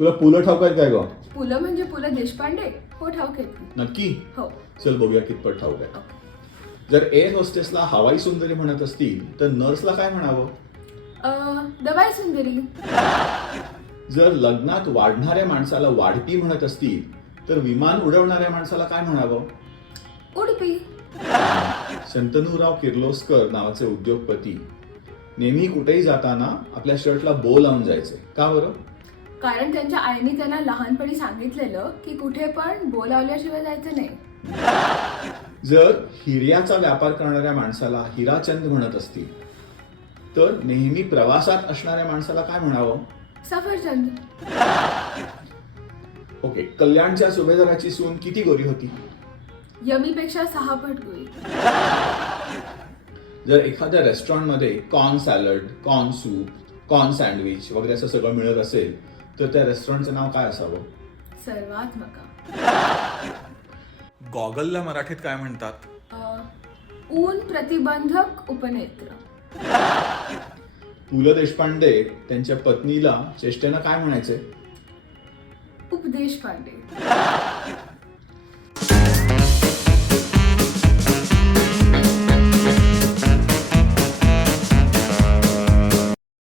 तुला पुलं ठाऊक आहेत काय ग? पुलं म्हणजे पु ल देशपांडे? हो, ठाऊक आहेत की. नक्की? हो. चल बघूया कितपत ठाऊक आहे. ओके. जर एअर होस्टेसला हवाई सुंदरी म्हणत असतील तर नर्सला काय म्हणावं? दवाई सुंदरी. जर लग्नात वाढणाऱ्या माणसाला वाढपी म्हणत असतील तर विमान उडवणाऱ्या माणसाला काय म्हणावं? उडपी. शंतनूराव किर्लोस्कर नावाचे उद्योगपती नेहमी कुठेही जाताना आपल्या शर्टला बो लावून जायचे. का बरं? कारण त्यांच्या आईने त्यांना लहानपणी सांगितलेलं की कुठे पण बो लावल्याशिवाय जायचं नाही. जर हिऱ्याचा व्यापार करणाऱ्या माणसाला हिराचंद म्हणत असतील तर नेहमी प्रवासात असणाऱ्या माणसाला काय म्हणावं? सफरचंद. ओके, कल्याणच्या सुभेदाराची सून किती गोरी होती? यमीपेक्षा 6 पट गोळी. जर एखाद्या रेस्टॉरंटमध्ये corn salad, corn soup, corn sandwich वगैरे असं सगळं मिळत असेल तर त्या रेस्टॉरंटचं नाव काय असावं? सर्वात्मका. गॉगलला मराठीत काय म्हणतात? ऊन प्रतिबंधक उपनेत्र. पु ल देशपांडे त्यांच्या पत्नीला चेष्टेनं काय म्हणायचे? उपदेश पांडे.